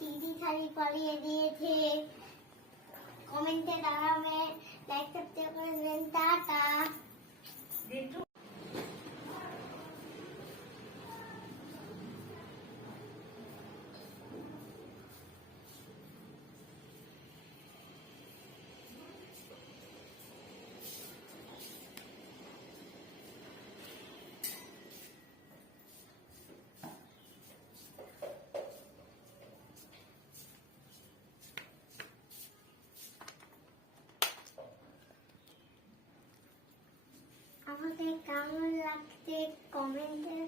दीदी खाली पालिए दिए थे कमेंटे डाला में लाइक सब्सक्राइब कर टाटा আমাকে কেমন লাগছে কমেন্টে